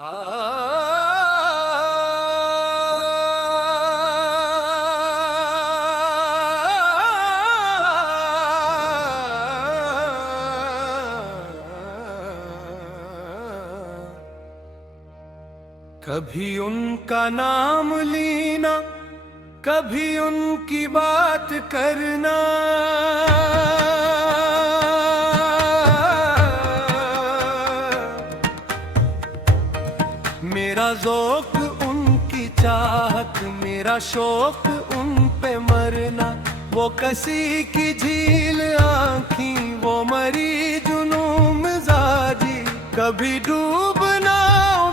कभी उनका नाम लेना, कभी उनकी बात करना, मेरा ज़ौक़ उनकी चाहत, मेरा शौक़ उन पे मरना। वो कसी की झील आँखी, वो मरी जुनून मिजाजी, कभी डूबना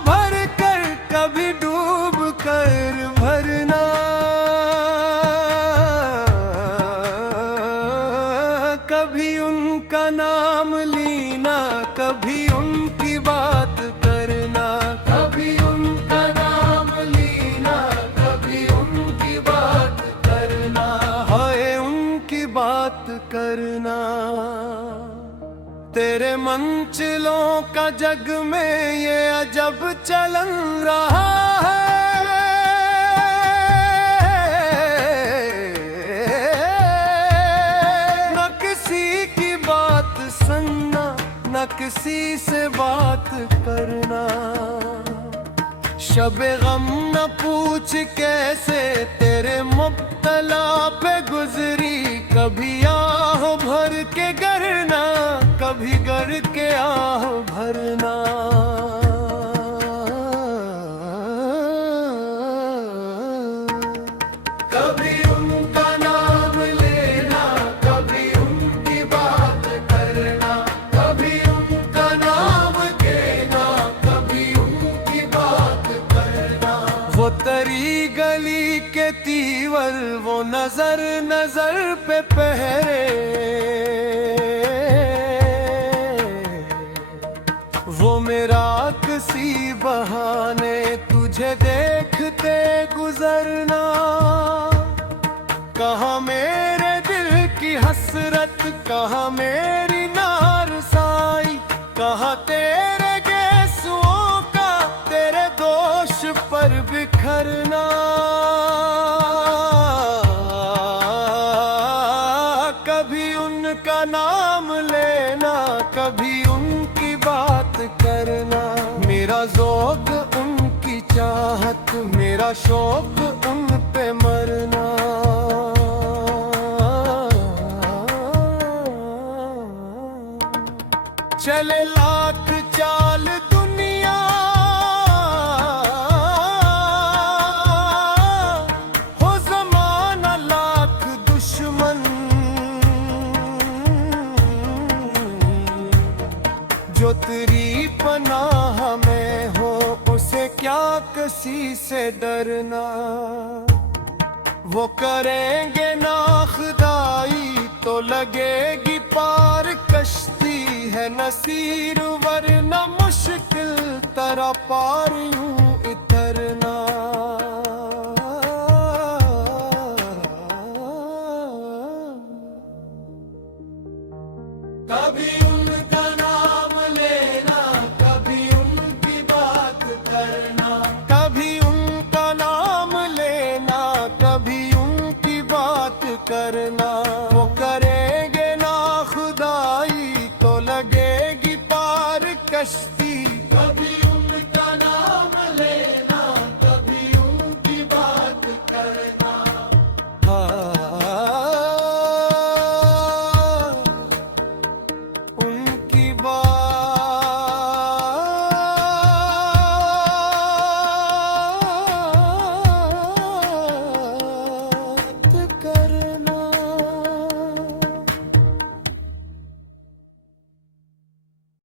भर कर, कभी डूब कर भरना। कभी उनका नाम लेना, कभी उनकी बात करना, कभी उनका नाम लेना, कभी उनकी बात करना, हाय उनकी बात करना। तेरे मंजिलों का जग में ये अजब चलन रहा है, न किसी की बात सुनना, न किसी से बात करना। शबे गम न पूछ कैसे तेरे मुब्तला पे गुजरी, कभी आह भर के गरना, कभी गर के आह भरना। कभी उनका नाम लेना, कभी उनकी बात करना, कभी उनका नाम लेना, कभी उनकी बात करना। वो तरी गली के तीवर, वो नजर नजर पे पहरे, वो मेरा किसी बहाने तुझे देखते गुजरना। कहाँ मेरे दिल की हसरत, कहाँ मेरी नारसाई, कहाँ तेरे गेसुओं का तेरे दोष पर बिखरना। कभी उनका नाम लेना, कभी उनकी बात करना, मेरा ज़ौक़ उनकी चाहत, मेरा शौक़ उन पे मरना। चले लाख चाल दुनिया, हो ज़माना लाख दुश्मन, जो तेरी पनाह में हो उसे क्या किसी से डरना। वो करेंगे ना खुदाई तो लगेगी पार कश्ती, है नसीर वरना मुश्किल तरह पार यूं इतरना। कभी उनका नाम लेना, कभी उनकी बात करना, कभी उनका नाम लेना, कभी उनकी बात करना। वो करेंगे ना खुदाई तो लगेगी पार कश्ती, कभी उनका नाम लेना, कभी उनकी बात करना।